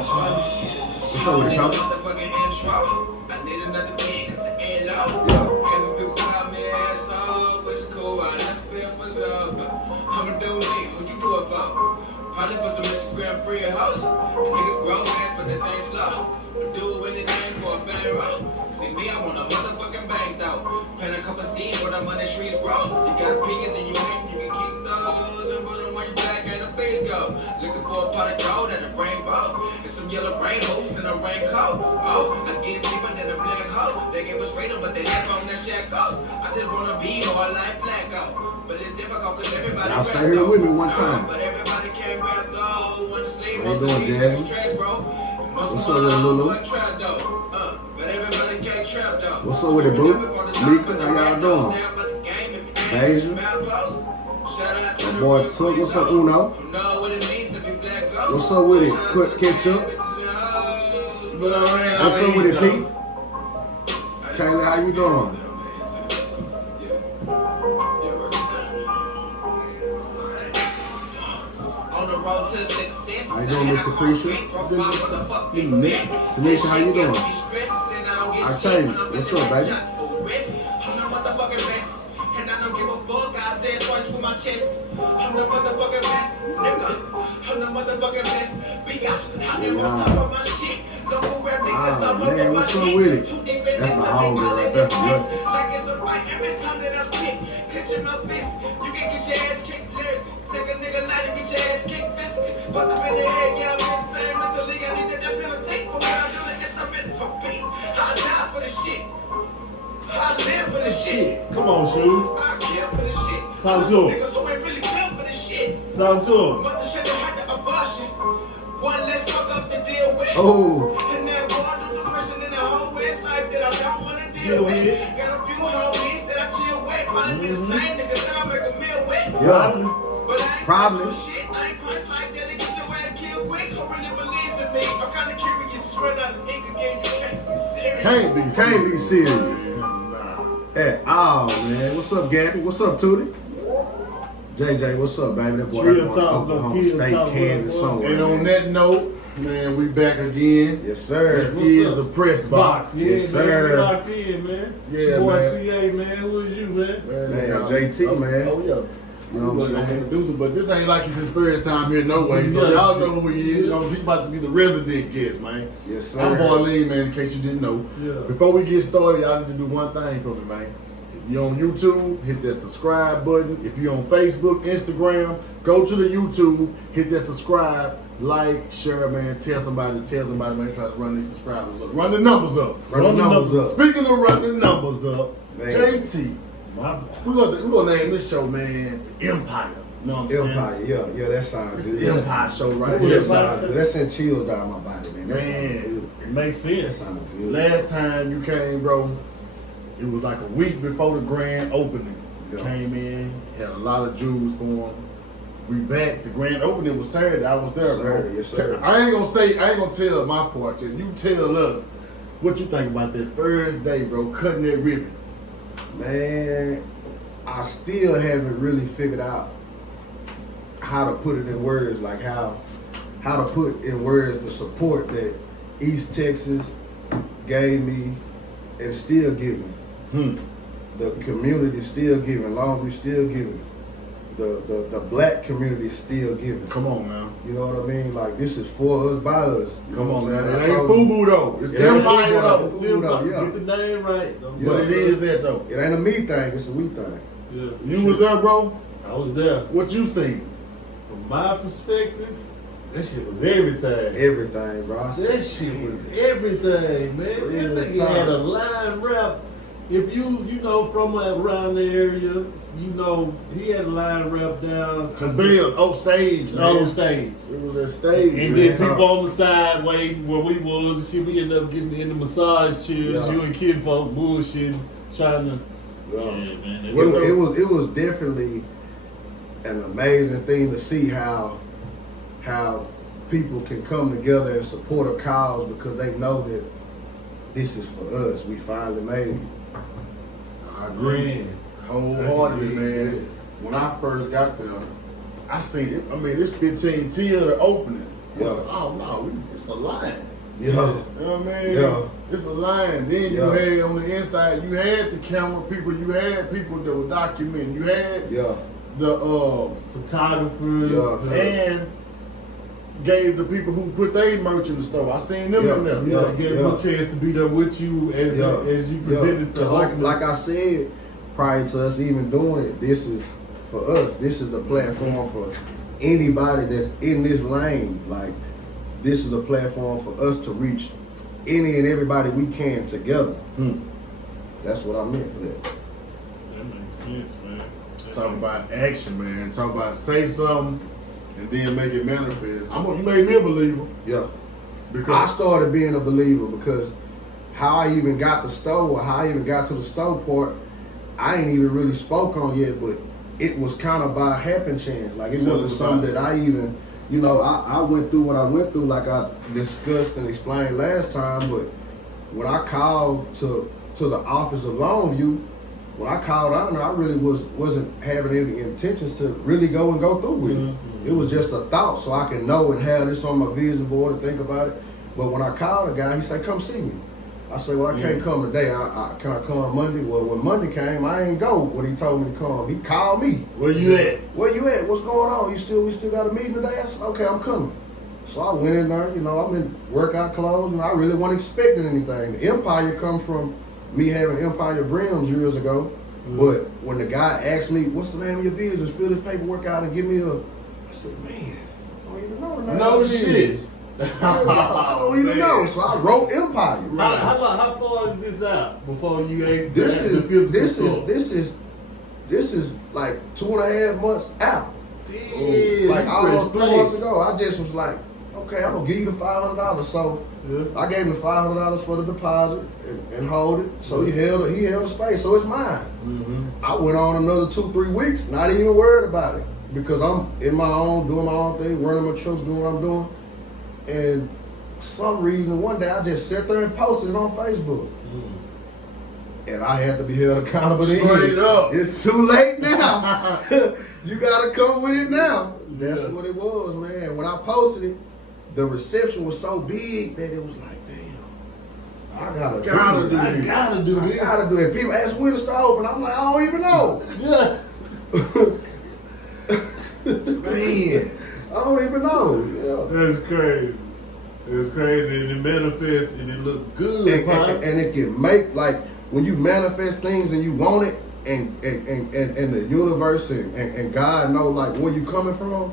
What's up with it, Coach? I need another beat, cause the ain't low. Having people call me an asshole, but it's cool, I never feel for love. I'ma do me, what you do it for? Probably for some Instagram free house. Niggas grown ass, but they think slow. Do anything for a bang roll. See me, I want a motherfucking bang though. Plant a couple seeds where the money trees grow. You got opinions and you hate, you can keep those. And put them where you black and the face go. Looking for a pot of gold and a rainbow. And some yellow rainbows and a raincoat. Oh, I get deeper than a black hole. They gave us freedom, but they left on their shackles. I just wanna be more like Blacko. But it's difficult cause everybody Y'all stay here with me one time. But everybody can't rap though. When the slave How you on doing, some Jasmine? trash, bro. What's up with Lulu? But everybody can't trap though. What's up with it, boo? Mika, how y'all doing? Asia? My boy Tuck, what's up, Uno? What's up with it? Quick ketchup? What's up with it, Pete? Kayla, how you doing? How you doing, Mr. Creature? Tanisha, how you doing? Octavia, what's up, baby? I'm the motherfucking best, and I don't give a fuck. I said twice with my chest. I'm the motherfucking best, nigga. I'm the motherfucking best. Bitch, I am on top of my shit. Don't go where niggas all over my what's up shit. with it? Too deep in That's this, my I homie be right calling there. it bliss. Like it's a fight every time that I spit. Catching my fist, you can get your ass kicked lyric. Take a nigga light and get your ass kicked biscuit. Put them in the head, yeah, I'm insane mentally. I need that penalty for what I do to instrumental piece. I die for the shit. I live for the shit. Come on, Shoe. I kill for the shit. Talk to him. Niggas who ain't really built for the shit. Talk to him. Mother should have had the abortion. One less fuck up to deal with. Oh. And then going through depression in the whole West life that I don't want to deal with. Got a few homies that I chill with. Probably be the same niggas that I make a meal with. Yeah. But I ain't Probably. do shit. I ain't Christ like that and get your ass killed quick. Who really believes in me? I'm kind of curious. Just run out of ink again. You can't be serious. Can't be serious. At all, man. What's up, Gabby? What's up, Tootie? JJ, what's up, baby? That boy Real that talk, boy Oklahoma real State, talk, Kansas, real somewhere. And on man. that note, man, we back again. Yes, sir. This is the Pressbox. Box, yeah, Yes, man. sir. You locked in, man. Yeah, Your boy man. CA, man. Who is you, man? Man, JT, man. Oh, yeah. You know what I'm saying? Producer, but this ain't like it's his first time here, no way. So Yeah. y'all know who he is. You know, he's about to be the resident guest, man. Yes, sir. I'm Boy Lee, man, in case you didn't know. Yeah. Before we get started, y'all need to do one thing for me, man. If you're on YouTube, hit that subscribe button. If you're on Facebook, Instagram, go to the YouTube, hit that subscribe, like, share, man. Tell somebody, man. Try to run these subscribers up. Run the numbers up. Run the numbers up. Speaking of running the numbers up, Man. JT, we're gonna name this show, man, the Empire. You know what I'm saying? Empire, yeah, that sounds It's good. the Empire show right That here. sounds good. That sent chills down my body, man. That Man. sounds good. It makes That sense. sounds good. Last time you came, bro, it was like a week before the grand opening. You Yeah. came in, had a lot of Jews for him. We back. The grand opening was Saturday. I was there, Saturday, bro. yes, sir. I ain't gonna tell my part yet. You tell us what you think about that first day, bro, cutting that ribbon. Man, I still haven't really figured out how to put it in words, like how to put in words the support that East Texas gave me and still giving. The community still giving, Long Beach still giving. The black community still giving. Come on, man. You know what I mean? Like, this is for us, by us. You Come know on, what I'm man. saying? It ain't FUBU though. It's Yeah, Empire FUBU though. though. Food out, yeah. Get the name right. But it is that though. It ain't a me thing, it's a we thing. Yeah, You was there, bro? I was there. What you seen? From my perspective, that shit was everything. Everything, bro. I said, That shit was everything, man. Real That nigga time. had a line rap. If you know from around the area, you know he had a line rap down To build on stage, man. on stage. It was a stage, And man. then people on the side waiting where we was and shit, we ended up getting in the massage chairs, Yeah. you and kid folk bullshitting, trying to Yeah. man. It was definitely an amazing thing to see how people can come together and support a cause because they know that this is for us. We finally made it. I agree. Wholeheartedly, Yeah. man. When I first got there, I seen it. I mean, it's 15 till the opening. Yeah. Oh no, it's a line. Yeah. You know what I mean? Yeah. It's a line. Then you Yeah. had on the inside, you had the camera people, you had people that were documenting, you had Yeah. the Photographers. Yeah. and gave the people who put their merch in the store. I seen them in there. Yeah, gave them a chance to be there with you as you presented the Because like I said, prior to us even doing it, this is for us. This is the platform for anybody that's in this lane. Like, this is a platform for us to reach any and everybody we can together. That's what I meant for that. That makes sense, man. Talk about action, man. Talk about say something and then make it manifest. You made me a believer. Yeah. Because I started being a believer because how I even got the store, or how I even got to the store part, I ain't even really spoke on yet, but it was kind of by happen chance. Like, it wasn't something that I even, I went through what I went through, like I discussed and explained last time. But when I called to the office of Longview, when I called out there, I really wasn't having any intentions to really go through with it. It was just a thought, so I can know and have this on my vision board and think about it. But when I called the guy, he said, "Come see me." I said, "Well, I can't come today. Can I come on Monday?" Well, when Monday came, I ain't go when he told me to come. He called me. where you at? "Where you at? What's going on? We still got a meeting today?" I said, "Okay, I'm coming." So I went in there. I'm in workout clothes, and I really wasn't expecting anything. The Empire come from me having Empire Brims years ago. But when the guy asked me, "What's the name of your business? Fill this paperwork out and give me a," I said, "Man, I don't even know the name No of the shit. business." I don't even know. So I wrote Empire. How far is this out before you ain't This at the physical is store? this is like 2.5 months out. Damn, Like you almost press 3 months play. ago, I just was like, "Okay, I'm gonna give you the $500." So Yeah. I gave him the $500 for the deposit and hold it. So he held the space. So it's mine. I went on another 2-3 weeks, not even worried about it, because I'm in my own, doing my own thing, running my trucks, doing what I'm doing. And for some reason, one day I just sat there and posted it on Facebook. And I had to be held accountable. Straight up. It's too late now. You gotta come with it now. That's Yeah. what it was, man. When I posted it, the reception was so big that it was like, damn, I gotta do this. I gotta do this. I gotta do it. People ask when to start open. I'm like, I don't even know. Yeah. Man, I don't even know. That's crazy. It's crazy, and it manifests, and it look good, And it can make, like, when you manifest things and you want it, and the universe and God know, like, where you coming from,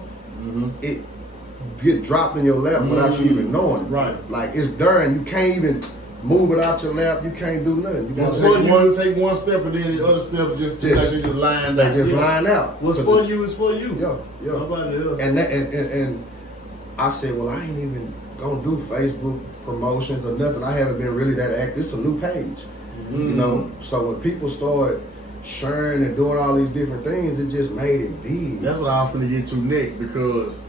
it get dropped in your lap without you even knowing it. Right. Like, it's there and you can't even move it out your lap. You can't do nothing. You gotta Take one step and then the other step just seem like they just lined they up. just line out. What's for you is for you. Yeah. Nobody else. And I said, well, I ain't even gonna do Facebook promotions or nothing. I haven't been really that active. It's a new page, So when people start sharing and doing all these different things, it just made it big. That's what I was gonna get to next, because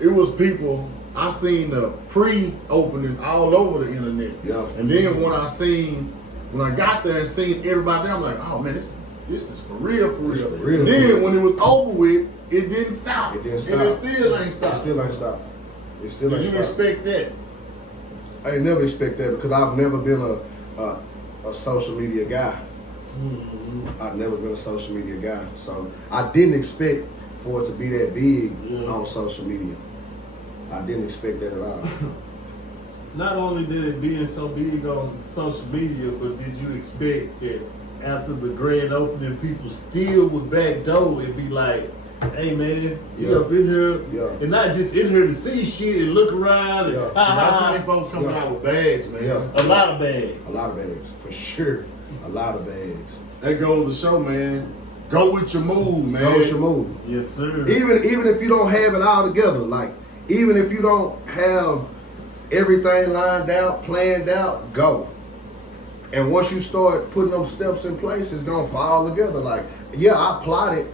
it was people I seen the pre-opening all over the internet. Yeah. And then when I got there and seen everybody there, I'm like, oh man, this is for real, for It's real. for real, And for then real. when it was over with, it didn't stop. It didn't stop. And it still ain't stopped. It still ain't stopped. It still Did ain't you stopped. expect that? I ain't never expect that because I've never been a social media guy. I've never been a social media guy. So I didn't expect for it to be that big on social media. I didn't expect that at all. Not only did it being so big on social media, but did you expect that after the grand opening, people still would backdoor and be like, "Hey man, you up in here," and not just in here to see shit and look around and I seen folks coming out with bags, man. Yeah. a lot of bags. A lot of bags, for sure. A lot of bags. That goes to show, man. Go with your move, man. Go with your move. Yes, sir. Even if you don't have it all together, like even if you don't have everything lined out, planned out, go. And once you start putting them steps in place, it's gonna fall together. Like, yeah, I plotted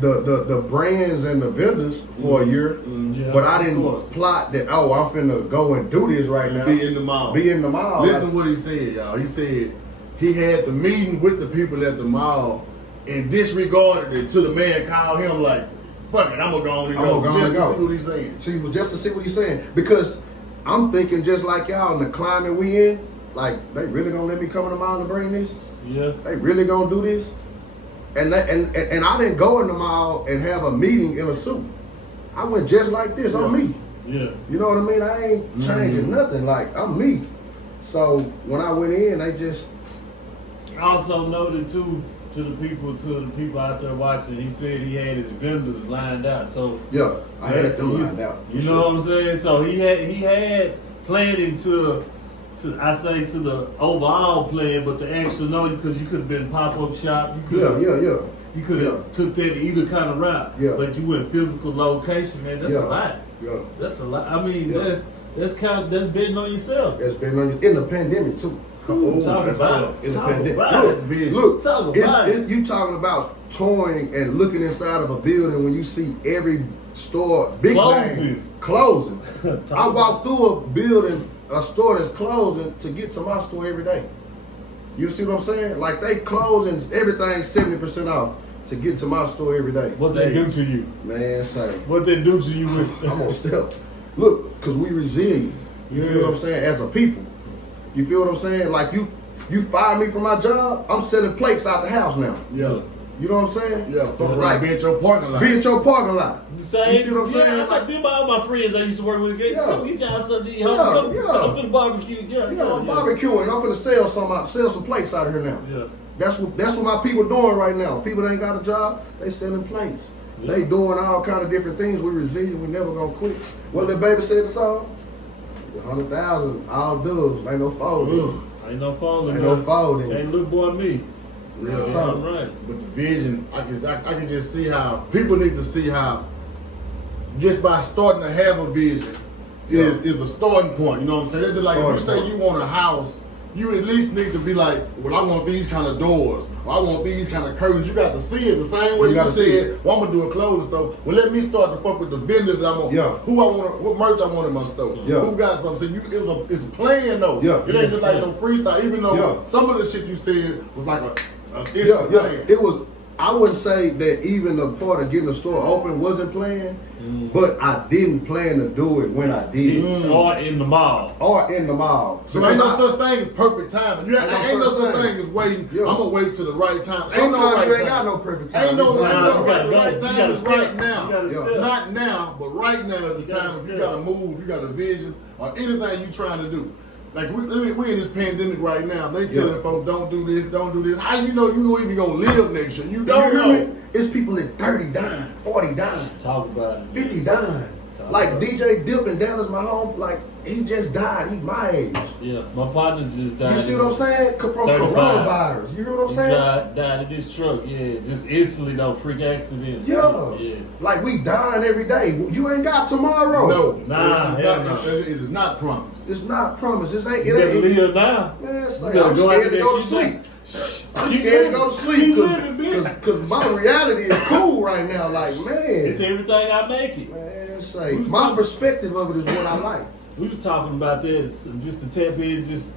the brands and the vendors for a year, Yeah, but I of didn't course. plot that. Oh, I'm finna go and do this right now. Be in the mall. Be in the mall. Listen what he said, y'all. He said he had the meeting with the people at the mall and disregarded it till the man called him like fuck it, I'm gonna go on and I'm go gonna go just and to see what he's saying. See, just to see what he's saying. Because I'm thinking just like y'all in the climate we in, like, they really gonna let me come in the mall and bring this? Yeah. They really gonna do this? And I didn't go in the mall and have a meeting in a suit. I went just like this. I'm me. Yeah. You know what I mean? I ain't changing nothing. Like, I'm me. So when I went in, they just... I also noted too, to the people out there watching, he said he had his vendors lined out. So Yeah, I had them lined out. You know what I'm saying? So he had planning to the overall plan, but the actual because you could have been pop-up shop. You could Yeah. You could have took that either kind of route. Yeah. But you went physical location, man. That's a lot. Yeah. That's a lot. I mean, Yeah. that's betting on yourself. It's been in the pandemic too. Talk about it. In the Talk pandemic. about it. Look, Talk about it. you talking about touring and looking inside of a building when you see every store, big name, closing. I walk through a building, a store that's closing to get to my store every day. You see what I'm saying? Like, they closing everything 70% off to get to my store every day. What they do to you? Man, say. What they do to you with I'm on step. Look, cause we resilient. You feel what I'm saying? As a people. You feel what I'm saying? Like, you fired me from my job, I'm selling plates out the house now. Yeah. You know what I'm saying? Yeah, like be at your parking lot. Be at your parking lot. Same. You see what I'm saying? Like them all my friends I used to work with. Come get y'all something to eat. Yeah, Come yeah. to the barbecue. Yeah, I'm barbecuing. I'm finna sell some plates out here now. Yeah. That's what my people doing right now. People that ain't got a job, they selling plates. Yeah. They doing all kind of different things. We resilient. We never gonna quit. What the baby said the song? 100,000, all dubs. Ain't no folding. Ain't no folding. Ain't no folding. Ain't look boy me. Real Yeah, talk. I'm right. But the vision, I can just see how people need to see how just by starting to have a vision is a starting point. You know what I'm saying? It's just like if you say you want a house, you at least need to be like, well, I want these kind of doors, or I want these kind of curtains. You got to see it the same way you said, well, I'm gonna do a clothes store. Well, let me start to fuck with the vendors that I'm on. Who I want, what merch I want in my store. Who got something? So it's a plan though. It ain't just like no freestyle. Even though some of the shit you said was like a It was. I wouldn't say that even the part of getting the store open wasn't planned, but I didn't plan to do it when I did. Or in the mall. So ain't no such thing as perfect timing. Ain't no such thing as waiting. I'm gonna wait till the right time. Ain't no right you ain't time. got no perfect time. Ain't no right right time is right now. Yeah. Not now, but right now is the time if you gotta move, you got a vision, or anything you trying to do. Like we in this pandemic right now. They telling folks don't do this, don't do this. How you know even gonna live next year? You don't know. It's people at 30 dying, 40 dying, Talk about it. 50 dying. Like DJ Dip in Dallas, my home, like he just died. He's my age. Yeah, my partner just died. You see what I'm saying? From 35. coronavirus. You hear what I'm saying? Died in this truck. Yeah, just instantly though, freak accident. Yeah. Like we dying every day. You ain't got tomorrow. No, it is not promised. It's not promised. It ain't. You better live now. Man, it's like, You I'm scared to go to sleep. I'm scared to go to sleep because my reality is cool right now. Like, man, It's everything I make it. man, say my perspective of it is what I like. We was talking about that just to tap in, just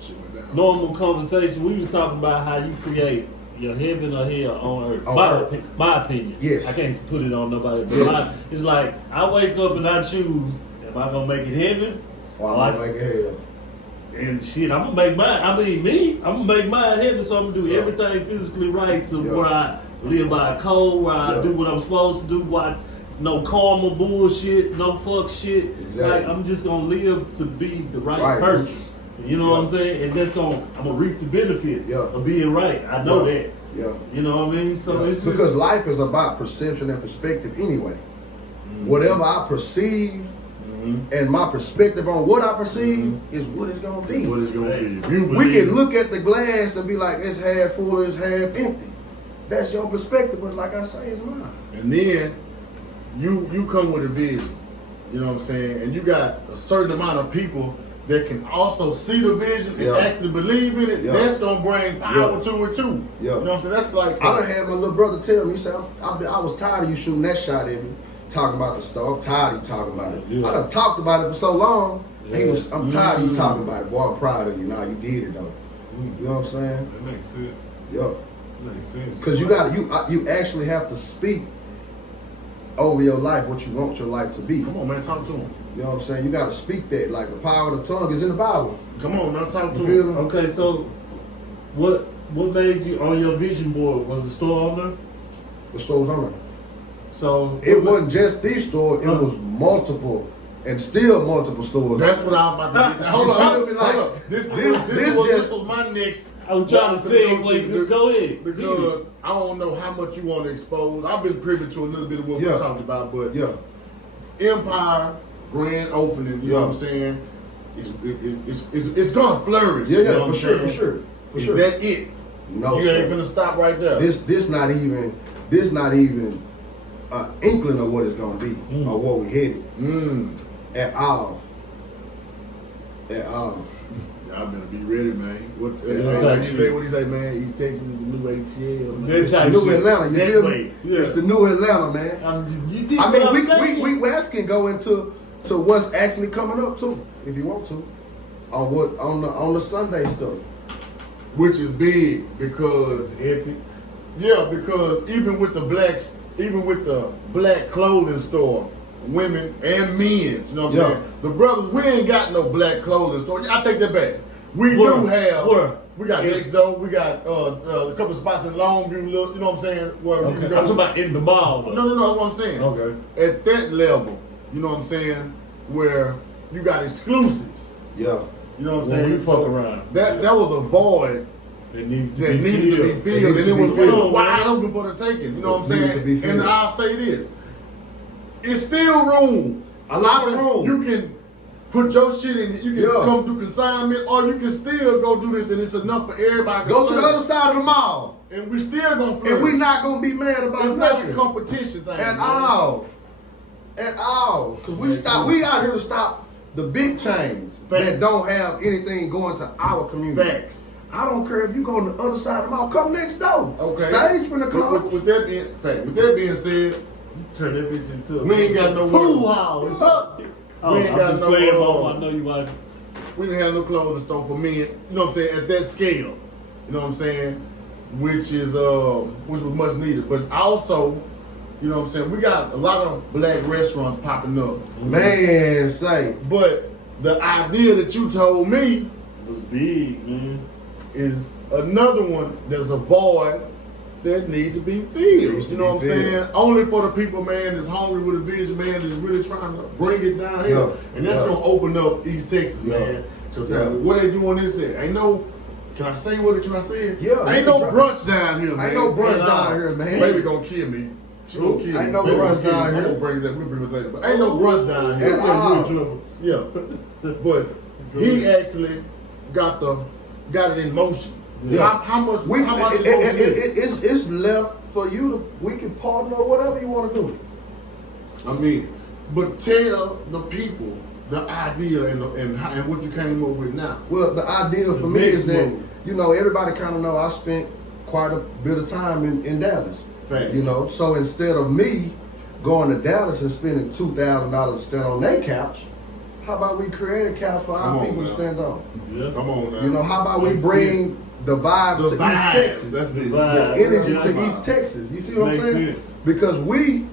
Shit went down. normal conversation. We was talking about how you create your heaven or hell on earth. On My opinion. Yes. I can't put it on nobody. But it's like I wake up and I choose: am I gonna make it heaven? Or I'm gonna make it hell. And shit, I'm gonna make mine. I mean, I'm gonna make mine heaven. So I'm gonna do everything physically right to where I live by a code, where I do what I'm supposed to do. No karma bullshit, no fuck shit. Exactly. Like I'm just gonna live to be the right person. You know what I'm saying? And I'm gonna reap the benefits of being right. I know that. Yeah. You know what I mean? So it's just, because life is about perception and perspective anyway. Whatever I perceive and my perspective on what I perceive is what it's gonna be. What it's gonna be. If you We can look at the glass and be like, it's half full, it's half empty. That's your perspective, but like I say, it's mine. And then you come with a vision. You know what I'm saying? And you got a certain amount of people that can also see the vision and actually believe in it. That's gonna bring power to it too. You know what I'm saying? That's like I done had my little brother tell me, he said, I was tired of you shooting that shot at me, talking about the stuff. I'm tired of you talking about it. I done talked about it for so long. I'm tired of you talking about it. Boy, I'm proud of you. Nah, you did it though. You know what I'm saying? that makes sense. Yep. That makes sense. Because you actually have to speak over your life what you want your life to be. Come on, man, talk to him. You know what I'm saying? You got to speak that. Like the power of the tongue is in the Bible. Come on, now talk to You feel him. me? Okay, so what made you on your vision board? Was the store owner? The store's on it. So It wasn't just these stores, it was multiple and still multiple stores. That's what I'm about to get. Hold You on, feel me? hold Like, on. This just- was my next. I was trying to say, go go ahead. because I don't know how much you want to expose. I've been privy to a little bit of what we Yeah. talked about, but Yeah. Empire grand opening, you know Yeah. what I'm saying? It's gonna flourish. Yeah, you know yeah, what I'm for sure, saying? for sure. For Is sure. that it? No, You ain't sir. gonna stop right there. This not even an inkling of what it's gonna be or what we headed at all. At all. Y'all better be ready, man. What type he shit. say? What he say, man? East Texas is the new ATL. That type New shit. Atlanta, you That feel way. me? Yeah. It's the new Atlanta, man. You did I what mean, I'm saying. we West can go into what's actually coming up too, if you want to, on the Sunday stuff. Which is big because epic. yeah, because even with the black clothing store, women and men's, you know what I'm Yeah. saying? The brothers, we ain't got no black clothing store. I take that back. We Where? do have. Where? We got next door. We got a couple of spots in Longview. Look, you know what I'm saying? Where you Okay. can I'm go. talking about in the mall. Though. No, that's what I'm saying. Okay. At that level, you know what I'm saying? Where you got exclusives. Yeah. You know what I'm When saying? we fuck around. That was a void It needs to that be needed to be filled. filled, needs and to it be was filled. wide open for the taking. You know what I'm It needs saying? to be filled. And I'll say this: it's still room. A lot of room. You can put your shit in. You can Yeah. come do consignment, or you can still go do this, and it's enough for everybody. Go to the flourish. other side of the mall, and we still gonna flourish. and we not gonna be mad about It's not a nothing competition thing at man. all. At all, cause we out here to stop the big chains Facts. that don't have anything going to our community. Facts. I don't care if you go on the other side of the mall. Come next door. Okay. Stage for the club. With that being said, Turn that bitch into we ain't got no pool house. Yeah. Oh, We ain't I'm got just no, playing, Mom. I know you watching. we didn't have no clothing store for men. You know what I'm saying? At that scale, you know what I'm saying? Which was much needed. But also, you know what I'm saying? We got a lot of black restaurants popping up. Man, say. But the idea that you told me It was big, man. is another one. There's a void that need to be filled. Needs to You know what I'm be filled. saying? Only for the people, man, that's hungry with a vision, man, that's really trying to bring it down here. Yeah. And that's Yeah. gonna open up East Texas, Yeah. man. To say, Yeah. what they doing this at? Ain't no, can I say what? Can I say it? Yeah, Ain't you no can brunch down here, man. Ain't no brunch Nah. down here, man. Baby gonna kill me. She gonna kill me. Ain't no Baby gonna brunch kill me. down I'm here. gonna bring that. We'll bring it later. But ain't no brunch down here. At all. Yeah. But he actually got it in motion. Yeah. How much is motion is? It's left for you to, we can partner or whatever you want to do. I mean, but tell the people the idea and what you came up with now. Well, the idea for me next is that, move. you know, everybody kind of know I spent quite a bit of time in Dallas. Facts. You know, so instead of me going to Dallas and spending $2,000 to stand on their couch, how about we create a couch for Come our on people to now. stand on? Yeah. Come on now. You know, how about we Makes bring the vibes the to vibes. East Texas? That's it. Vibes. Energy Yeah. to East Texas. You see what I'm Makes saying? sense. Because we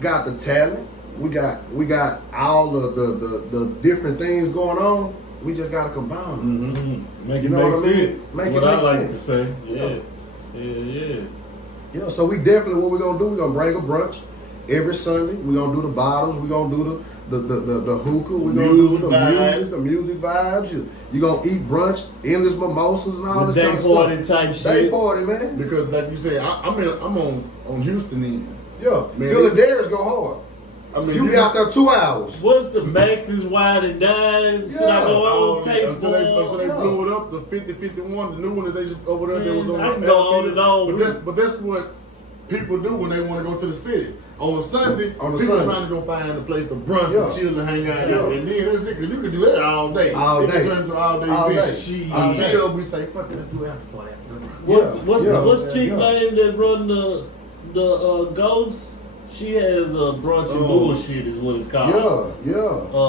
got the talent, we got all the different things going on. We just gotta combine them. Mm-hmm. Make it You know make what I mean? sense. Make it what I make like sense. to say. Yeah. Yeah. Yeah, so we definitely what we're gonna do. We're gonna bring a brunch every Sunday. We're gonna do the bottles. We're gonna do the hookah. We're gonna Music do the vibes. the music vibes. You're gonna eat brunch, endless mimosas and all The this day kind of party stuff. type Day shit. party, man. Because like you said, I'm on Houston end. Yeah, Man, Philadelphia's go hard. I mean, You be out there 2 hours. What's the Max's wine and dine? Should I go Oh, on taste until they Yeah. blew it up, the 50-51, the new one that they just over there. That was on I can go on and on. But that's what people do when they want to go to the city. On a Sunday, On a people Sunday. trying to go find a place to brunch Yeah. and chill and hang out. Yeah. And then that's it, 'cause you can do that all day. All It can day. turn into all day All event. day. Shit. All day. Until we say, fuck it, let's do after party. What's chick Yeah. name that run the Ghost? She has brunch and Oh. bullshit is what it's called. Yeah.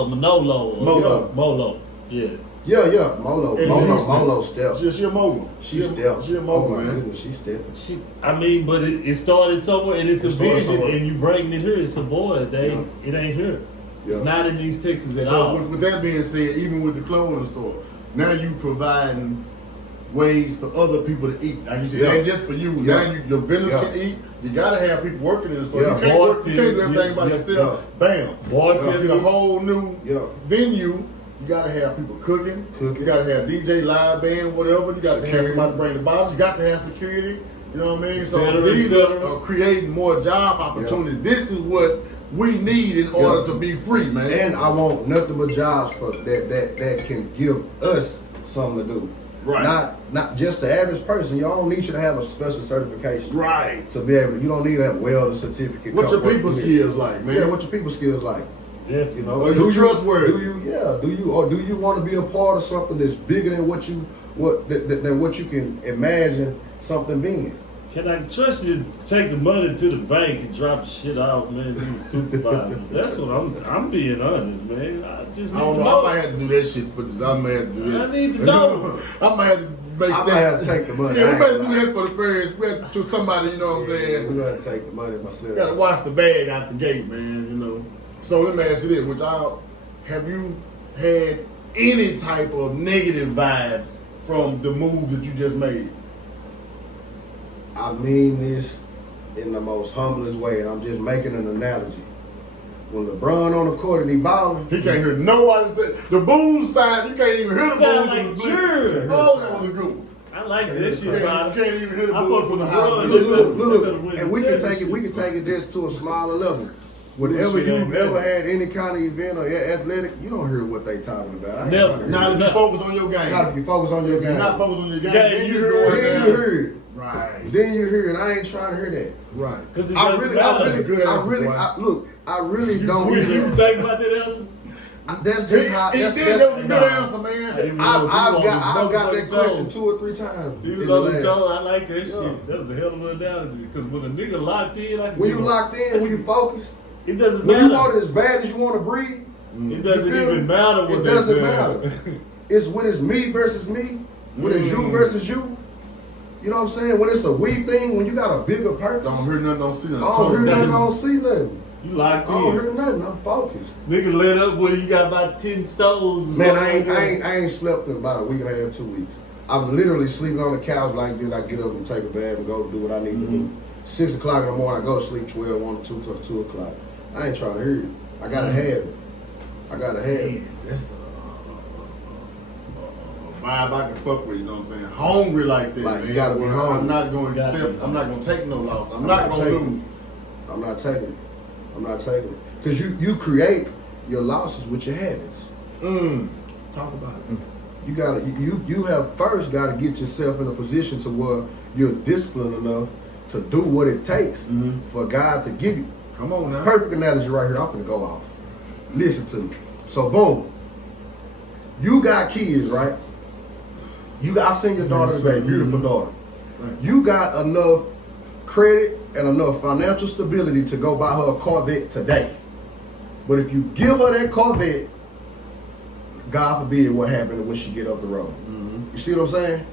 Manolo. Molo. Molo. Yeah. Yeah. Molo stepped. She a mogul. She stepped. She a mogul, oh my man. goodness, she stepping. But it started somewhere, and it's a started vision, somewhere. and you bringing it here. It's a void. It ain't here. It's Yeah. not in these Texas at So all. with that being said, even with the clothing store, now you providing ways for other people to eat. Like you said, it ain't just for you. Yeah. Now your vendors Yeah. can eat. You gotta have people working in the store. Yeah. You can't do everything by Yeah. yourself. Bam. Bartenders. Get a whole new Yeah. venue. You gotta have people cooking. Cooking. You gotta have DJ, live band, whatever. You gotta have Security. somebody to bring the bottles. You got to have security. You know what I mean? Et So cetera, these et cetera. are creating more job opportunities. This is what we need in order to be free, man. And I want nothing but jobs for that can give us something to do. Right. Not just the average person. You don't need you to have a special certification. Right. To be able, you don't need to have welder certificate. What your come work people with me. skills like, man? Yeah, what your people skills like. Definitely. You know, Are you trustworthy? Do you want to be a part of something that's bigger than what you can imagine something being? Can I trust you to take the money to the bank and drop the shit off, man? Be the supervisor. That's what I'm being honest, man. I just need I don't to know. know. I might have to do that shit for this. I may have to do that. I need to know. I might have to make I that. might have to take the money. Yeah, we I better ain't do that for the first. We have to somebody, you know what I'm saying? We gotta take the money myself. Gotta watch the bag out the gate, man, you know. So let me ask you this, have you had any type of negative vibes from the move that you just made? I mean this in the most humblest way, and I'm just making an analogy. When LeBron on the court and he balling, He can't hear nobody say the boom sign. You can't even hear the Sound boom. like from the sure. bleachers. Oh, that was a good. I like that shit You about can't it. even hear the I boom fuck from with the LeBron. house. look, and we can take it just to a smaller level. Whenever Shit ain't you've bad. ever had any kind of event or athletic, you don't hear what they talking about. I ain't Never. trying to hear Not it. if you focus on your game. Not if you focus on your If you're game. not focused on your game, Yeah, then you you're hear going it. Then down. you hear it. Right. Then you hear it. I ain't trying to hear that. Right. Because it I doesn't really matter. good answer, boy. I really don't. You think about that answer? That's just how. He That's did that was a good nah. answer, man. I've got that question 2 or 3 times. He in was the on the last- toe. I like that Yeah. shit. That was a hell of an analogy. Because when a nigga locked in, I can When give you a- locked in, when you focused, it doesn't when you matter. want it as bad as you want to breathe, It doesn't you feel even me? matter what It they doesn't say. matter. It's when it's me versus me, when it's you versus you. You know what I'm saying? When it's a we thing, when you got a bigger purpose. Don't hear nothing, don't see I nothing. don't hear nothing. nothing, I don't see nothing. You locked I don't in. hear nothing. I'm focused. Nigga lit up when you got about 10 stoves. or Man, something like I ain't slept in about a week and a half, 2 weeks. I'm literally sleeping on the couch like this. I get up and take a bath and go do what I need to do. 6 o'clock in the morning, I go to sleep 12, 1 to 2 till 2 o'clock. I ain't trying to hear it. I gotta have it. I gotta have it. Man, that's a vibe I can fuck with, you know what I'm saying? Hungry like that, Like, man. you gotta be Where hungry. I'm not going to Gotta accept, be I'm not going to take no loss. I'm I'm not not going to taking lose. I'm not taking it. I'm not taking it. Because you create your losses with your habits. Talk about it. You gotta you have first gotta get yourself in a position to where you're disciplined enough to do what it takes for God to give you. Come on now. Perfect analogy right here. I'm gonna go off. Listen to me. So boom. You got kids, right? I seen your daughter today, beautiful daughter. Right. You got enough credit and enough financial stability to go buy her a Corvette today. But if you give her that Corvette, God forbid what happened when she get up the road. You see what I'm saying?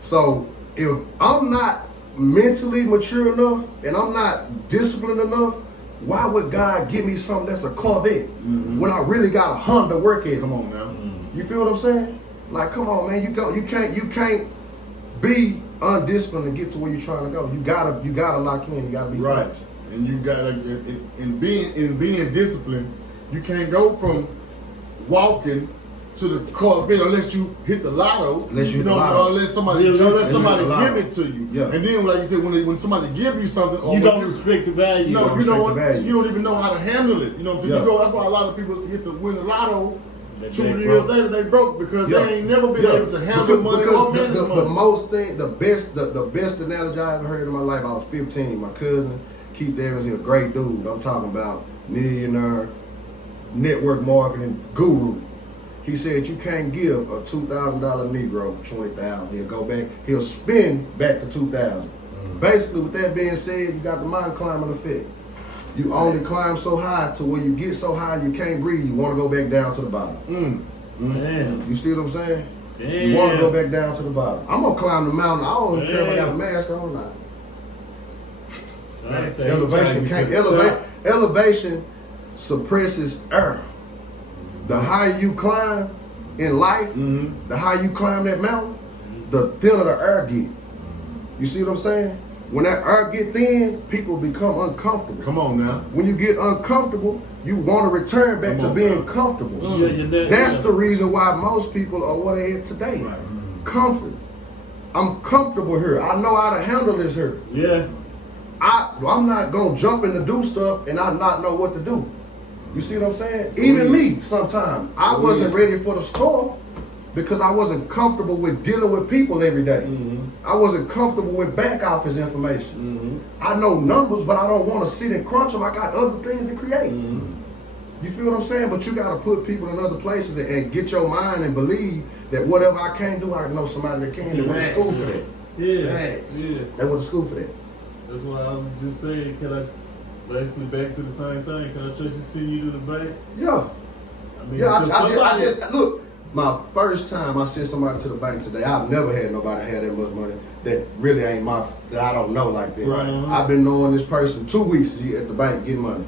So if I'm not mentally mature enough and I'm not disciplined enough, why would God give me something that's a Corvette when I really got a Honda work ethic? Come on now. You feel what I'm saying? Like, come on, man, you can't be undisciplined and get to where you're trying to go. You gotta lock in. You gotta be Right. focused. And you got to, in being disciplined, you can't go from walking to the Corvette unless you hit the lotto. Unless you hit the know, lotto. unless somebody Unless you hit somebody the lotto. give it to you. Yeah. And then, like you said, when somebody give you something, or You when don't respect the value. No, don't you know respect what? the value. You don't even know how to handle it. You know, so Yeah. you go. That's why a lot of people win the lotto. They 2 broke. years later, they broke because Yeah. they ain't never been Yeah. able to handle money or manage the money. most thing, the best analogy I ever heard in my life. I was 15. My cousin Keith Evans, he's a great dude. I'm talking about millionaire, network marketing guru. He said you can't give a $2,000 Negro $20,000. He'll go back. He'll spin back to 2,000. Basically, with that being said, you got the mind climbing effect. You only climb so high to where you get so high you can't breathe. You want to go back down to the bottom. Damn. You see what I'm saying? Damn. You want to go back down to the bottom. I'm gonna climb the mountain. I don't even care if I got a mask on or not. Elevation can't elevation suppresses error. The higher you climb in life, the higher you climb that mountain, the thinner the air get. You see what I'm saying? When that air get thin, people become uncomfortable. Come on now. When you get uncomfortable, you want to return back to being comfortable. That's the reason why most people are what they are today. Right. Comfort. I'm comfortable here. I know how to handle this here. Yeah. I'm not gonna jump in to do stuff and I not know what to do. You see what I'm saying? Even me, sometimes I wasn't ready for the store because I wasn't comfortable with dealing with people every day. I wasn't comfortable with back office information. I know numbers, but I don't want to sit and crunch them. I got other things to create. You feel what I'm saying? But you got to put people in other places and get your mind and believe that whatever I can't do, I know somebody that can. They went to school for that. Yeah. They went to school for that. That's why I was just saying, can I basically back to the same thing? Can I trust you send you to the bank? Yeah. I mean, I just look. My first time I sent somebody to the bank today, I've never had nobody have that much money that really ain't that I don't know like that. Right. I've been knowing this person 2 weeks at the bank getting money.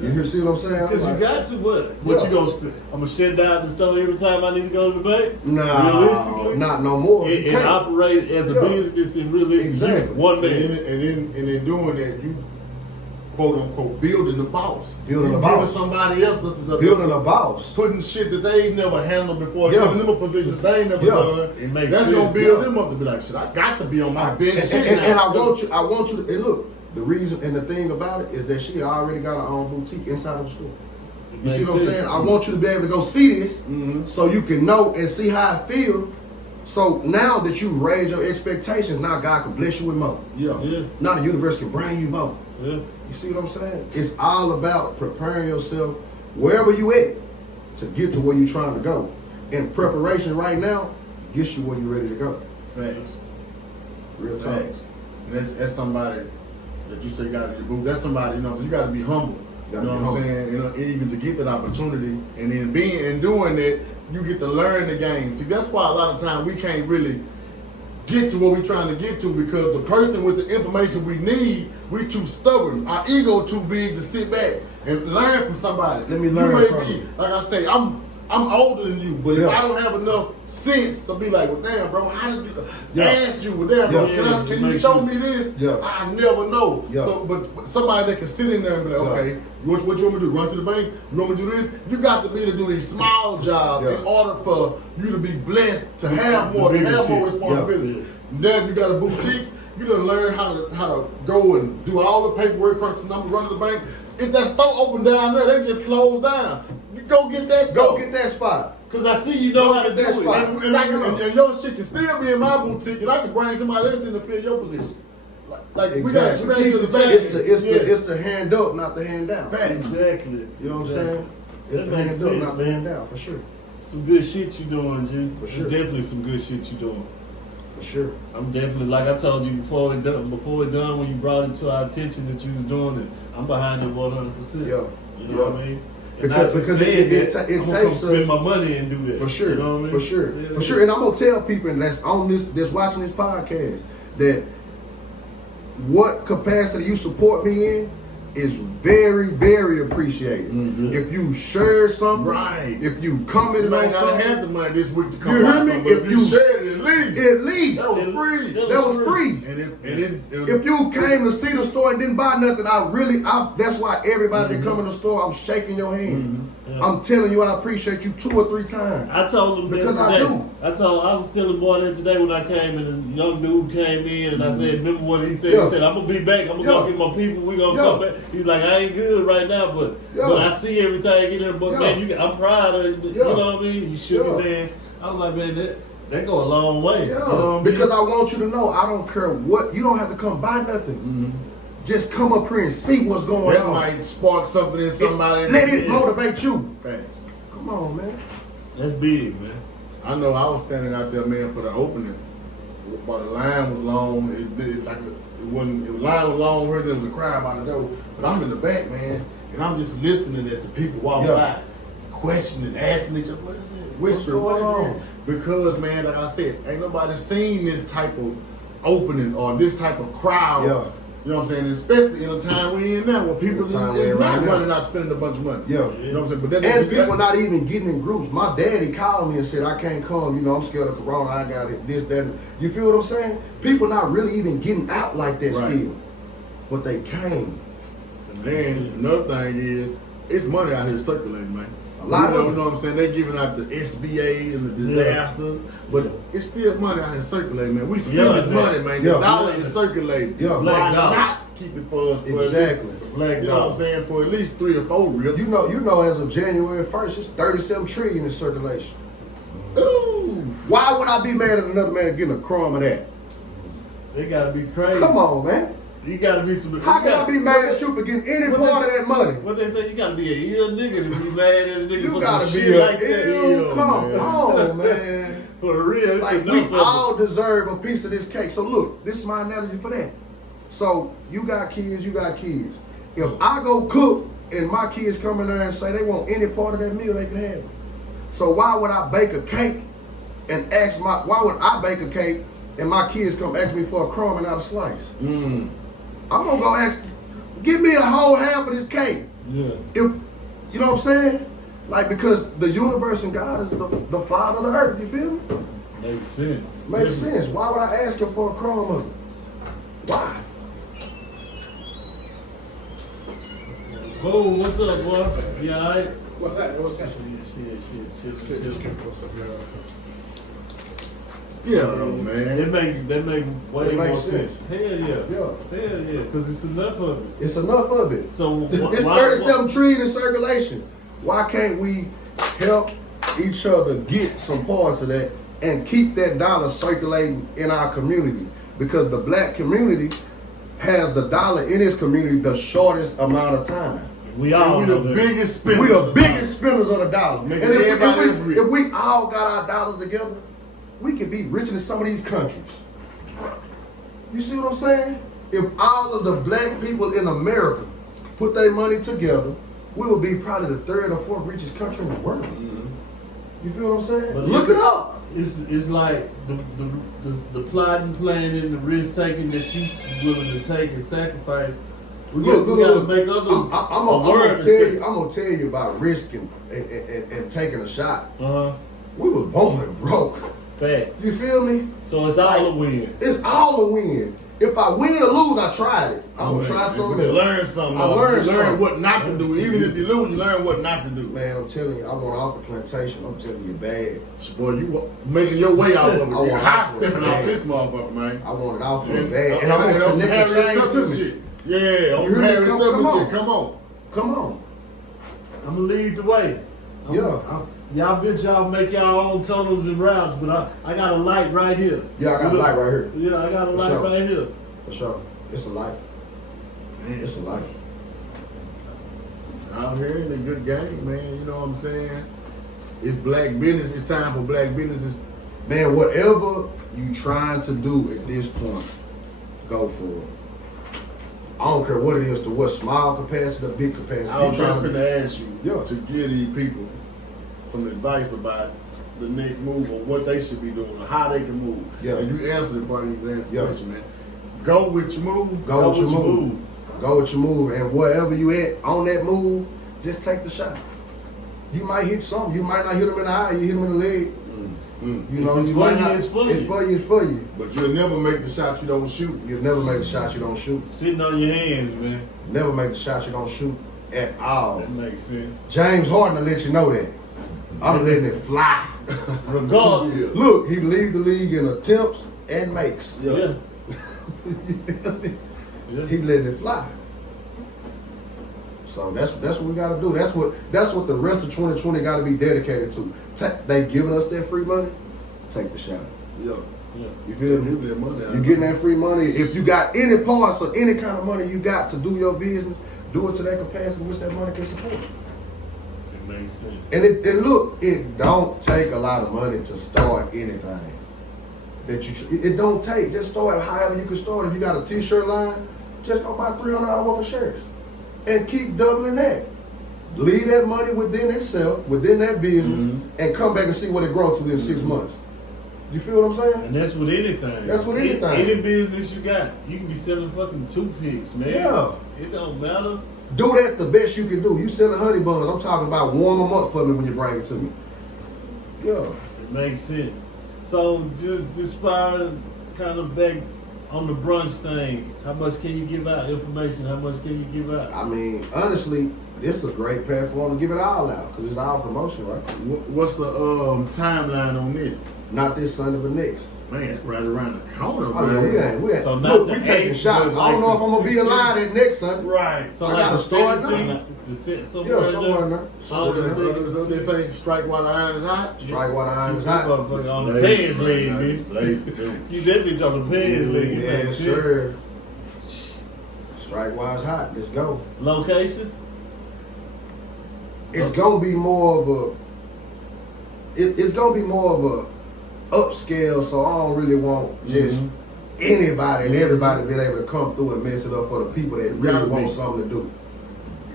You hear, see what I'm saying? Because you got to what? What you gonna? I'm gonna shut down the store every time I need to go to the bank? No, realistically, not no more. And operate as a business and realistically, Exactly. one man. And in doing that, you quote unquote building the boss. Building you the boss. Giving somebody else Building a boss. putting shit that they ain't never handled before, giving them a position they ain't never done. It makes That's sense. gonna build them up to be like, shit, I got to be on my best shit now. And I want you to, and look, the reason and the thing about it is that she already got her own boutique inside of the store. You see what I'm saying? I want you to be able to go see this so you can know and see how I feel. So now that you raise your expectations, now God can bless you with more. Yeah. Now the universe can bring you more. Yeah. You see what I'm saying? It's all about preparing yourself wherever you at to get to where you're trying to go. And preparation right now gets you where you're ready to go. Facts. Real talk. Facts. And that's somebody that you say got in your booth. That's somebody, so you got to be humble. You know what I'm saying? And even to get that opportunity, and then doing that, you get to learn the game. See, that's why a lot of times we can't really get to what we're trying to get to because the person with the information we need, we too stubborn. Our ego too big to sit back and learn from somebody. Let me learn you from may be, you. like I say, I'm older than you, but if I don't have enough sense to be like, well, damn, bro, how did you ask you, well, damn, bro, can you show me this? Yeah. I never know. Yeah. So, but somebody that can sit in there and be like, okay, what you want me to do? Run to the bank? You want me to do this? You got to be able to do these small jobs in order for you to be blessed to have more, responsibility. Yeah. Now you got a boutique. You done learn how to go and do all the paperwork, crunch the numbers, run to the bank. If that store open down there, they just closed down. You go get that store. Go get that spot. Cause I see you know how to do That's it. fine. And your shit can still be in my boutique, and I can bring somebody else in to fill your position. Like we got to scratch to the back. It's the hand up, not the hand down. Exactly. You know what I'm saying? It's That the hand makes up, sense, not the man. hand down, for sure. Some good shit you doing, Jim. For sure. There's definitely some good shit you doing. For sure. I'm definitely, like I told you before it done when you brought it to our attention that you was doing it, I'm behind it 100%. Yeah. You know what I mean? And Because not just saying it that, takes I'm gonna us spend my money and do that. for sure. You know what I mean? For sure. Yeah, For sure. And I'm gonna tell people that's on that's watching this podcast that what capacity you support me in is very, very appreciated. If you share something, Right. if you commented You on might not something, have the money this week to come You hear out me? something, but If if you- you shared it at least that was free. that was free. And If you came to see the store and didn't buy nothing, that's why everybody that come in the store, I'm shaking your hand. I'm telling you, I appreciate you 2 or 3 times. I told him Because that I today. do. I was telling boy that today when I came and a young dude came in and I said, remember what he said? Yeah. He said, I'm gonna be back. I'm gonna go get my people. We gonna come back. He's like, I ain't good right now, but I see everything in there. But man, I'm proud of it. You know what I mean? You shook his hand. I was like, man, that go a long way. Yeah, you know what because I mean? I want you to know, I don't care what, you don't have to come buy nothing. Just come up here and see what's going that on. might spark something in somebody. Let it motivate you. Thanks. Come on, man. That's big, man. I know I was standing out there, man, for the opening. But the line was long. The line was long. Heard there was a crowd by the door. But I'm in the back, man, and I'm just listening at the people walk by. questioning, asking each other, what is it? Whispering, What's going what is on? it? Because, man, like I said, ain't nobody seen this type of opening or this type of crowd. Yeah. You know what I'm saying? Especially in a time we in now where people In the time is we in not right now. running out spending a bunch of money. Yeah. You know what I'm saying? But then And people not even getting in groups. My daddy called me and said, I can't come, you know, I'm scared of Corona, I got it, this, that. You feel what I'm saying? People not really even getting out like that Right. still. But they came. And then another thing is, it's money out here circulating, man. A lot you know, of it. you know what I'm saying? They giving out the SBAs and the disasters, but it's still money out here circulating, man. We spending money, man. The Yeah. dollar is circulating. Yeah. Why Black dollar. not keep it for us? For Exactly. Black You know what I'm dog. saying? For at least 3 or 4 rips. You know, as of January 1st, it's 37 trillion in circulation. Ooh. Why would I be mad at another man getting a crumb of that? They gotta be crazy. Come on, man. You gotta be some. How can I be mad at you for getting any what part of they- that money? What they say, you gotta be a ill nigga to be mad at a nigga You for gotta some be shit a like that. ill, come man. on, man. For real, it's Like, enough we of it. all deserve a piece of this cake. So look, this is my analogy for that. So you got kids, you got kids. If I go cook and my kids come in there and say they want any part of that meal, they can have it. So why would I bake a cake and why would I bake a cake and my kids come ask me for a crumb and not a slice? Mm. I'm gonna go ask, give me a whole half of this cake. Yeah. If you know what I'm saying? Like, because the universe and God is the father of the earth, you feel me? Makes sense. Makes sense. Why would I ask him for a crumb of it? Why? Oh, what's up, boy? You alright? What's that? What's that? Shit. Yeah, man. That make way It more makes sense. sense. Hell yeah. Yeah. Hell yeah. Cause it's enough of it. It's enough of it. So It's 37 trillion in circulation. Why can't we help each other get some parts of that and keep that dollar circulating in our community? Because the black community has the dollar in its community the shortest amount of time. we all We know the that. biggest spenders. We the biggest spenders of the dollar. And Making everybody else rich. if we all got our dollars together, we could be richer than some of these countries. You see what I'm saying? If all of the black people in America put their money together, we would be probably the 3rd or 4th richest country in the world. You feel what I'm saying? But Look it up. It's like the plotting, planning, the risk taking that you willing to take and sacrifice. We gotta make others I'm aware gonna tell you about risk and taking a shot. Uh-huh. We was born broke. Fact. You feel me? So it's all a win. It's all a win. If I win or lose, I tried it. I'm gonna try If something you else. learn something. I learned you learn something. what not to do. Even if you lose, you learn what not to do. Man, I'm telling you, I want off the plantation. I'm telling you, bad. Boy, you making your way out of it. I want You're hot to stepping go off bad. this motherfucker, man. I want it off And, the bad. And I'm on gonna some connect the Harriet chain to Tubman me. shit. Yeah, You on hear me? Harriet Come Tubman on. shit. Come on. Come on. I'm gonna lead the way. Y'all bet y'all make y'all own tunnels and routes, but I got a light right here. Yeah, I got a light right here. Yeah, I got a For light sure. right here. For sure. It's a light. Man, it's a light. Out here in a good game, man. You know what I'm saying? It's black business. It's time for black businesses. Man, whatever you trying to do at this point, go for it. I don't care what it is, to what small capacity or big capacity. I was You just trying to- finna ask you Yeah. to give these people some advice about the next move or what they should be doing or how they can move. Yeah. And you answered it before you answered the Yeah. question, man. Go with your move. Go with your move. Go with your move. And wherever you at on that move, just take the shot. You might hit something. You might not hit him in the eye. You hit him in the leg. You know, It's you for might you, not. it's for you. It's for you. It's for you. But you'll never make the shot you don't shoot. You'll never make the shot you don't shoot. Sitting on your hands, man. Never make the shot you don't shoot at all. That makes sense. James Harden will let you know that. I'm letting it fly. Regardless. Look, he leads the league in attempts and makes. Yeah. You feel me? Yeah. He letting it fly. So that's what we gotta do. That's what the rest of 2020 gotta be dedicated to. They giving us that free money. Take the shot. Yeah. Yeah. You feel me? You get money out You of getting it. that free money. If you got any parts or any kind of money you got to do your business, do it to that capacity which that money can support. It makes sense. And look, it don't take a lot of money to start anything. It don't take. Just start however you can start. If you got a t-shirt line, just go buy $300 worth of shirts and keep doubling that. leave that money within itself, within that business, and come back and see what it grows to in 6 months. You feel what I'm saying? And that's with anything. That's with anything. Any business you got, you can be selling fucking toothpicks, man. Yeah. It don't matter. Do that the best you can do. You selling honey buns. I'm talking about warm them up for me when you bring it to me. Yeah. It makes sense. So just inspiring kind of back on the brunch thing. How much can you give out information? How much can you give out? I mean, honestly, this is a great platform to give it all out because it's all promotion, right? What's the timeline on this? Not this Sunday, but next. Man, right around the corner, Oh yeah, man. we ain't. So Look, not we the taking 8th, shots. but I don't like know if the I'm gonna be 16th. alive that next Sunday. Right. So I like gotta the start 17th, now. the set Yeah, somewhere somewhere in there. Oh, the So they say strike while the iron is hot. Strike while the iron is You hot. motherfucker on the Lazy, pants man. leg, bitch. Lazy too. You that bitch on the pants leg. Yes, sir. Strike while it's hot. Let's go. Location? It's gonna be more of a. It's gonna be more of a upscale. So I don't really want just anybody and everybody being able to come through and mess it up for the people that really Gotta want be. something to do.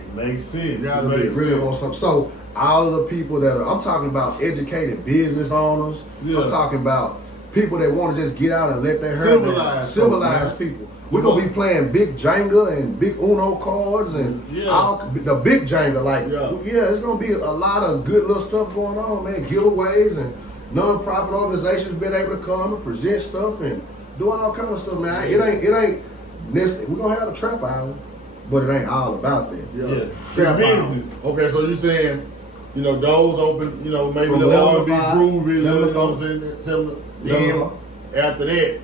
It makes sense. Gotta It be. makes Really sense. want something. So all of the people that I'm talking about educated business owners. Yeah. I'm talking about people that want to just get out and let their hair down. Civilized Civilized folk, people. We're gonna be playing big Jenga and big Uno cards and Yeah. all the big Jenga. Like Yeah. it's gonna be a lot of good little stuff going on, man. Giveaways and non-profit organizations being able to come and present stuff and do all kind of stuff, man. It ain't necessary. We're gonna have a trap hour, but it ain't all about that. Yeah. Trap It's house. business. Okay, so you saying, doors open, maybe From the 11 to R&B 5, groovy, you know 11 what to I'm saying? Then 11 after that,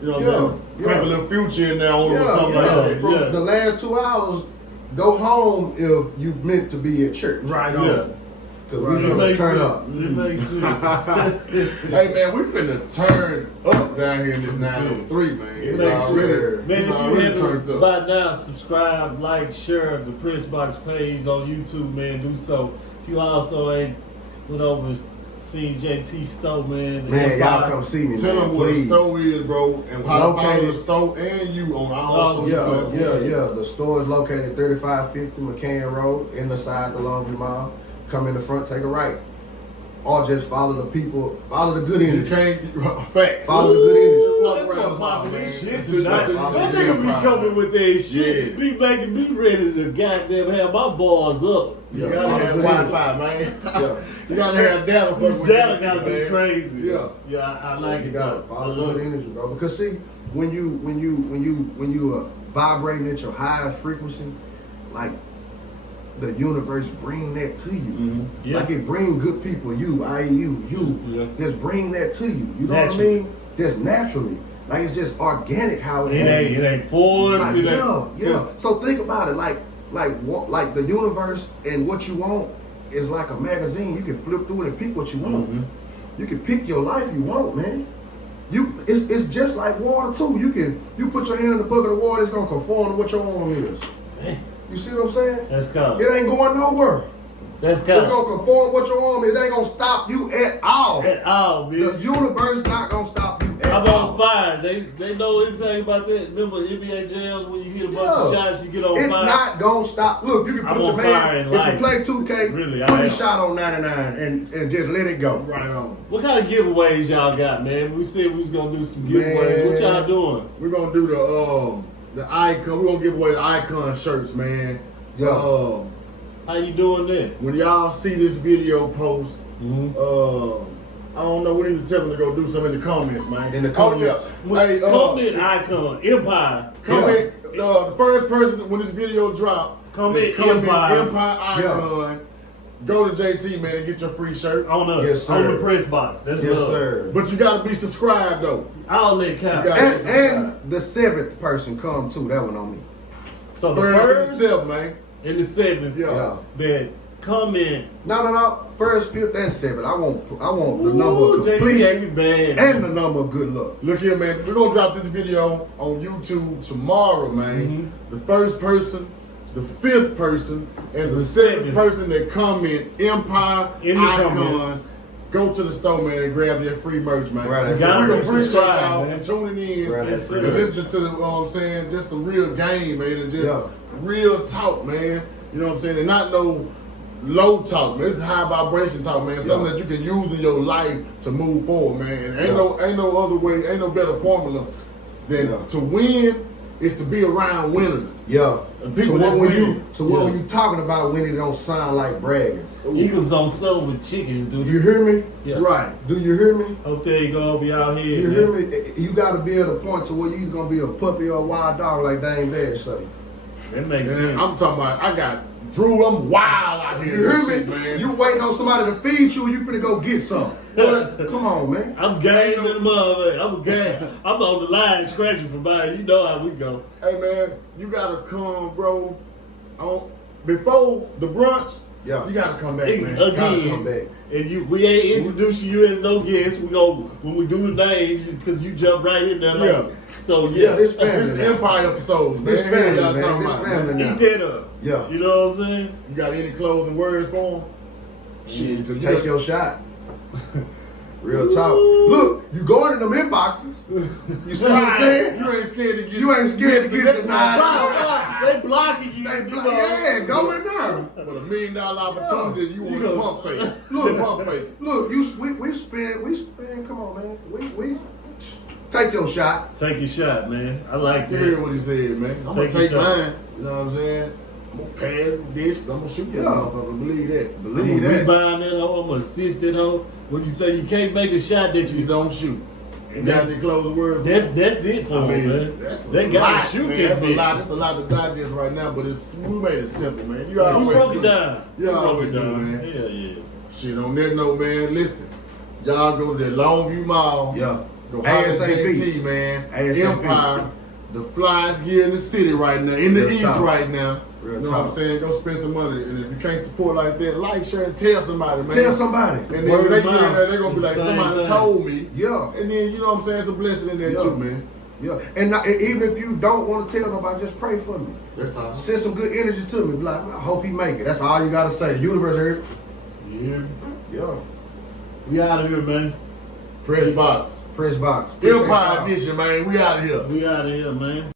you know what Yeah, I'm saying? Crank a little future in there on or something like yeah. that. From Yeah. the last 2 hours, go home if you meant to be at church. Right Yeah. on. Because Right. we It gonna makes turn sense. up. It makes sense. Hey man, we finna turn up down here in this 903, man. It's Makes already, sense. Man, it's if you already haven't turned up. by now, subscribe, like, share the Pressbox page on YouTube, man. Do so. If you also ain't went over and seen JT store, man. Man, y'all come see me, Tell man, them what the please. store is, bro, and how to follow Located. the store and you on all Oh, social Yeah, platforms. yeah. The store is located 3550 McCann Road, in the side of the Laundry Mall. Come in the front, take a right. Or just follow the people, follow the good You energy. can't facts. Follow the good energy. Ooh, Walk that around boy the popping mall, his man. shit Until- tonight. until you That see nigga the be empire. coming with that shit. Yeah. Be making me ready to goddamn have my bars up. You Yeah, gotta follow have the good Wi-Fi, man. Yeah. You gotta have data. for it, Data gotta be man. crazy. Yeah. Yeah, I like You it. gotta though. follow I the love good it. energy, bro. Because see, when you vibrating at your highest frequency, like the universe bring that to you. Yeah. Like it bring good people, you, i.e. you, Yeah. just bring that to you. You know Naturally. what I mean? Just naturally. Like it's just organic how it It happens. ain't forced. Like, It yeah, ain't, yeah. So think about it, like the universe and what you want is like a magazine. You can flip through it and pick what you want. You can pick your life you want, man. It's just like water too. You put your hand in the bucket of water, it's gonna conform to what your arm is. Man, You see what I'm saying? that's cold. It ain't going nowhere. That's It's cold. gonna conform what your arm is. It ain't gonna stop you at all. At all, The bitch. universe not gonna stop you at I'm all. on fire. They know anything about that. Remember NBA jams when you hit a bunch of Yeah. shots, you get on It's fire. not gonna stop. Look, you can I'm put your on fire man, in if life. you play 2K, Really, I put am. a shot on 99 and just let it go. Right on. What kind of giveaways y'all got, man? We said we was gonna do some giveaways. What y'all doing? We're gonna do the icon. We're gonna give away the icon shirts, man. Yeah. How you doing that? When y'all see this video post, I don't know. We need to tell them to go do something in the comments, man. In the comments. Oh, yeah. Hey, Comment icon, Empire. comment. The first person when this video drop, Comment Empire Empire. icon. Go to JT, man, and get your free shirt. On us. Yes, sir. On the press box. That's Yes, love. sir. But you gotta be subscribed though. All that count. You got- And the 7th person come too. That one on me. So the First first and seventh, man. and the seventh Yeah. that comment. No. First, 5th, and 7th. I want the number Ooh, of JT completion ain't me bad. and the number of good luck. Look here, man. We're gonna drop this video on YouTube tomorrow, man. The first person, the 5th person, and the 7th person that comment Empire In the icon. comments. Go to the store, man, and grab their free merch, man. Grab that We free gotta merch. appreciate subscribe, y'all man. for tuning in Grab that Yes, free sir. and merch. listening to, what I'm saying, just some real game, man, and just Yeah. real talk, man. You know what I'm saying? And not no low talk, man. This is high vibration talk, man. Something that you can use in your life to move forward, man. And ain't no other way, ain't no better formula than to win is to be around winners. Yeah. And people when you talking about when it don't sound like bragging. Eagles don't sell with chickens, dude. You hear me? Yeah. Right. Do you hear me? Okay, go be out here. You hear me? You got to be at a point to where you gonna be a puppy or a wild dog like Dame Dash say. That makes sense. I'm talking about. I got Drew. I'm wild out here. You hear shit, me? man. You waiting on somebody to feed you, and you finna go get some. What? Come on, man. I'm game in the mother. I'm game. I'm on the line scratching for mine. You know how we go. Hey man, you gotta come, bro. Before the brunch. Yeah. You gotta come back, man. Gotta Again, come back. and we ain't introducing you as no guest. We go when we do the names because you jump right in there. Yeah. So Yeah, this family. It's the Empire episodes, man. This family, Y'all man. talking This about, family man. now. Eat that up. Yeah. You know what I'm saying? You got any closing words for him? Shit, 'cause Take your shot. Real talk. Look, you going in them inboxes. You see what I'm saying? You ain't scared to get. You ain't scared to get denied. They blocking you. Yeah, go in there. With $1 million opportunity, you want to go. pump fake. Look, Pump fake. Look, we spend. Come on, man. We take your shot. Take your shot, man. I like You hear that. what he said, man. I'm gonna Take your take shot. mine. You know what I'm saying? I'm gonna pass the dish, but I'm gonna shoot that Yeah. motherfucker. Believe that. I'm Believe gonna that. rebound that hoe. I'm gonna assist that hoe. What you say? You can't make a shot that You you. don't shoot. And That's that's the closing words. that's it for I me, mean, man. that's They a gotta lot, shoot man. that That's a bitch. lot. That's a lot to digest right now, but we made it simple, man. You You always broke do. it down. You broke always it do, down. man. Yeah. Shit, on that note, man, listen. Y'all go to the Longview Mall. Yeah. Go holler at ASAP. JT, man. ASAP. Empire. The flyest gear in the city right now. In the Real East talk. right now. Real You know what I'm talk. saying? Go spend some money. And if you can't support like that, like, share, and tell somebody, man. Tell somebody. And then Word when they of get in mouth. there, they're going to be It's like, the same somebody thing. told me. Yeah. And then, you know what I'm saying? It's a blessing in there Yeah. too, man. Yeah. And even if you don't want to tell nobody, just pray for me. That's all. Send some good energy to me. Be like, I hope he make it. That's all you gotta say. The universe heard it. Yeah. Yeah. We out of here, man. Pressbox. Pressbox. Empire Edition, man. We out of here. We out of here, man.